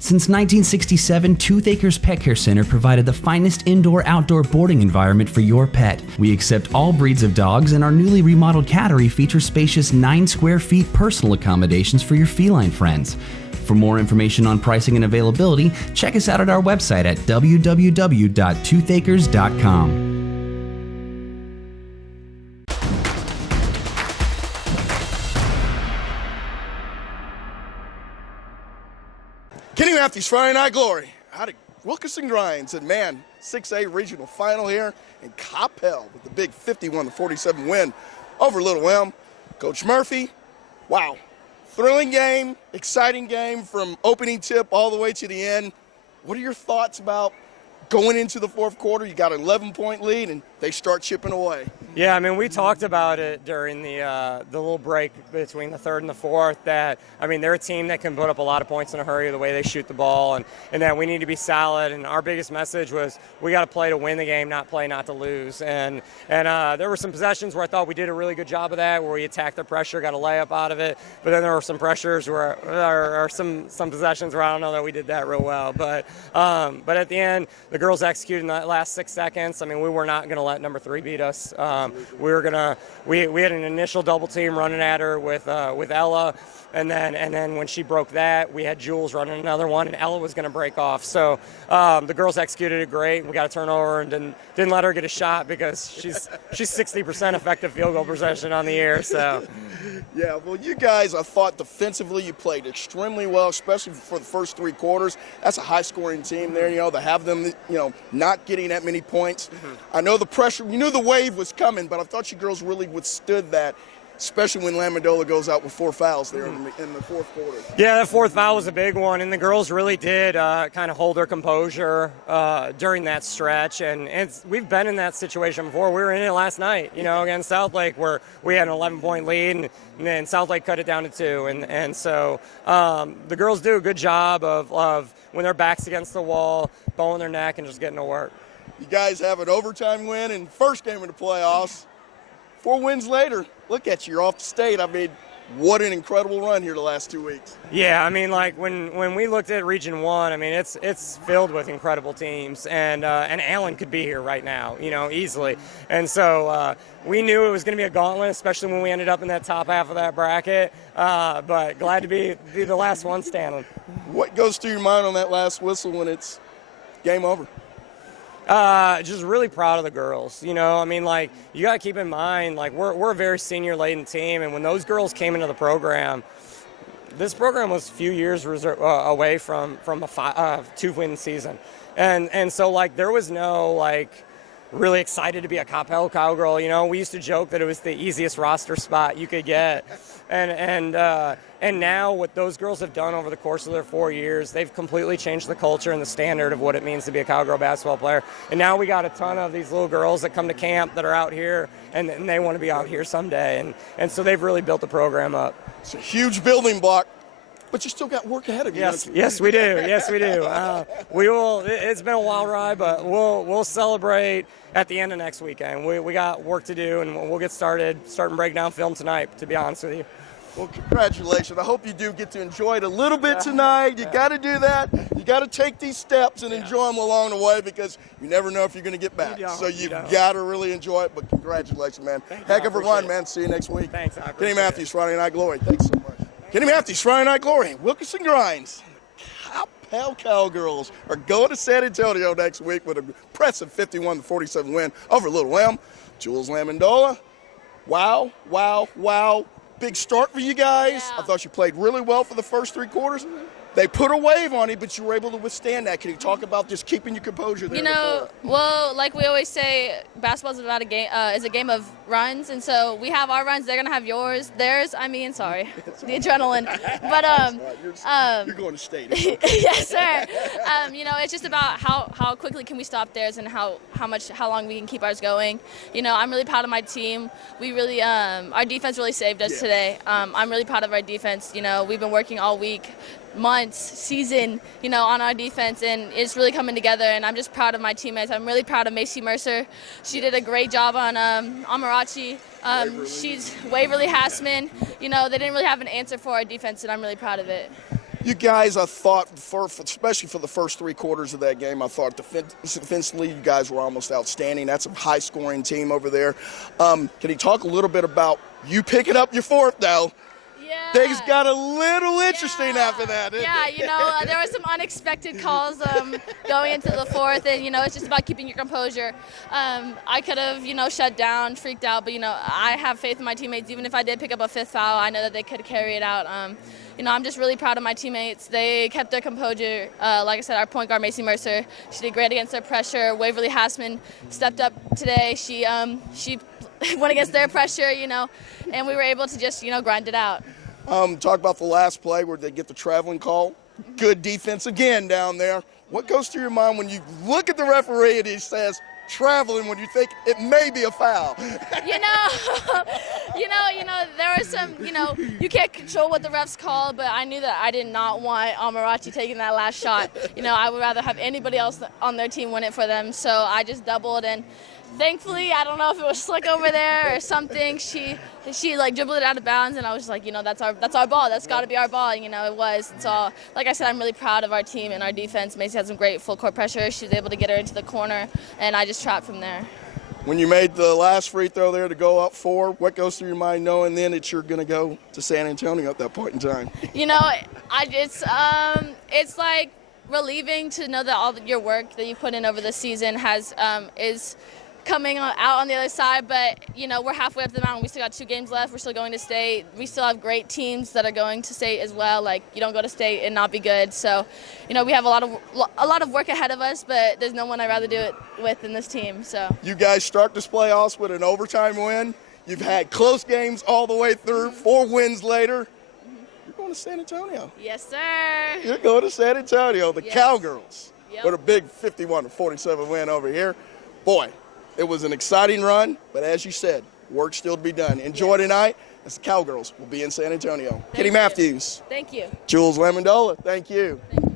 Since 1967, Tooth Acres Pet Care Center provided the finest indoor-outdoor boarding environment for your pet. We accept all breeds of dogs, and our newly remodeled cattery features spacious 9 square feet personal accommodations for your feline friends. For more information on pricing and availability, check us out at our website at www.toothacres.com. Kenny Mattews, Friday Night Glory out of Wilkerson Grinds, and man, 6A regional final here in Coppell with the big 51-47 win over Little Elm. Coach Murphy, wow, thrilling game, exciting game from opening tip all the way to the end. What are your thoughts about going into the fourth quarter? You got an 11-point lead, and they start chipping away. Yeah, I mean, we talked about it during the little break between the third and the fourth that, I mean, they're a team that can put up a lot of points in a hurry the way they shoot the ball, and that we need to be solid. And our biggest message was we got to play to win the game, not play not to lose. And there were some possessions where I thought we did a really good job of that, where we attacked the pressure, got a layup out of it. But then there were some pressures or some possessions where I don't know that we did that real well. But at the end, the girls executed in that last 6 seconds. I mean, we were not going to let number 3 beat us. We had an initial double team running at her with Ella, and then when she broke that, we had Jules running another one, and Ella was going to break off. So the girls executed it great. We got a turnover and didn't let her get a shot because she's 60% effective field goal possession on the year. So yeah, well, you guys, I thought defensively you played extremely well, especially for the first 3 quarters. That's a high-scoring team there, to have them, not getting that many points. Mm-hmm. I know the pressure, you knew the wave was coming, but I thought you girls really withstood that, especially when LaMendola goes out with 4 fouls there in the fourth quarter. Yeah, that fourth foul was a big one, and the girls really did kind of hold their composure during that stretch. And we've been in that situation before. We were in it last night, against Southlake, where we had an 11-point lead, and then Southlake cut it down to 2. And so the girls do a good job of when their back's against the wall, bowing their neck, and just getting to work. You guys have an overtime win in first game of the playoffs. 4 wins later, look at you, you're off the state. I mean, what an incredible run here the last 2 weeks. Yeah, I mean, like when we looked at Region 1, I mean, it's filled with incredible teams, and Allen could be here right now, easily. And so we knew it was going to be a gauntlet, especially when we ended up in that top half of that bracket, but glad to be the last one standing. What goes through your mind on that last whistle when it's game over? Just really proud of the girls. I mean, like, you got to keep in mind, like, we're a very senior-laden team, and when those girls came into the program, this program was a few years away from a 2-win season. And so, like, there was no, like, really excited to be a Coppell Cowgirl. We used to joke that it was the easiest roster spot you could get. And now what those girls have done over the course of their 4 years, they've completely changed the culture and the standard of what it means to be a Cowgirl basketball player. And now we got a ton of these little girls that come to camp that are out here, and they want to be out here someday. And so they've really built the program up. It's a huge building block, but you still got work ahead of you. Yes, we do. Yes, we do. We will. It's been a wild ride, but we'll celebrate at the end of next weekend. We got work to do, and we'll get starting breakdown film tonight, to be honest with you. Well, congratulations. I hope you do get to enjoy it a little bit tonight. You got to do that. You got to take these steps and enjoy them along the way, because you never know if you're going to get back. So you've got to really enjoy it, but congratulations, man. Heck of a run, man. See you next week. Thanks. Kenny Mattews, Friday Night Glory. Thanks so much. Kenny Mattews, Friday Night Glory. Wilkerson Grinds. Coppell Cowgirls are going to San Antonio next week with an impressive 51-47 win over Little Elm. Jules LaMendola. Wow, wow, wow. Big start for you guys. Yeah. I thought you played really well for the first 3 quarters. They put a wave on you, but you were able to withstand that. Can you talk about just keeping your composure there? Well, like we always say, basketball is about is a game of runs, and so we have our runs. They're gonna have theirs. The adrenaline. But you're going to state. Yes, sir. It's just about how quickly can we stop theirs and how long we can keep ours going. I'm really proud of my team. We really our defense really saved us today. I'm really proud of our defense. We've been working all week, months, season, on our defense, and it's really coming together, and I'm just proud of my teammates. I'm really proud of Macy Mercer. She did a great job on Amarachi. She's Waverly Hassman. They didn't really have an answer for our defense, and I'm really proud of it. You guys, I thought, especially for the first 3 quarters of that game, I thought defensively you guys were almost outstanding. That's a high-scoring team over there. Can you talk a little bit about you picking up your 4th, though? Yeah. Things got a little interesting after that, didn't Yeah, it? there were some unexpected calls going into the 4th, and, it's just about keeping your composure. I could have, shut down, freaked out, but, I have faith in my teammates. Even if I did pick up a 5th foul, I know that they could carry it out. I'm just really proud of my teammates. They kept their composure. Like I said, our point guard, Macy Mercer, she did great against their pressure. Waverly Hassman stepped up today. She went against their pressure, and we were able to just, grind it out. Talk about the last play where they get the traveling call. Good defense again down there. What goes through your mind when you look at the referee and he says traveling when you think it may be a foul? There was some, you can't control what the refs call, but I knew that I did not want Amarachi taking that last shot. I would rather have anybody else on their team win it for them, so I just doubled, and thankfully, I don't know if it was slick over there or something. She dribbled it out of bounds, and I was like, that's our ball. That's got to be our ball. It was. So, like I said, I'm really proud of our team and our defense. Macy had some great full court pressure. She was able to get her into the corner, and I just trapped from there. When you made the last free throw there to go up 4, what goes through your mind knowing then that you're going to go to San Antonio at that point in time? It's like relieving to know that all your work that you put in over the season is coming out on the other side, but we're halfway up the mountain. We still got 2 games left. We're still going to state. We still have great teams that are going to state as well. Like, you don't go to state and not be good. So, we have a lot of work ahead of us, but there's no one I'd rather do it with than this team. So you guys start this playoffs with an overtime win. You've had close games all the way through. 4 wins later. You're going to San Antonio. Yes, sir. You're going to San Antonio. The Yes. Cowgirls Yep. with a big 51-47 win over here. Boy, it was an exciting run, but as you said, work still to be done. Enjoy tonight, as the Cowgirls will be in San Antonio. Kitty you. Mattews. Thank you. Jules LaMendola, thank you. Thank you.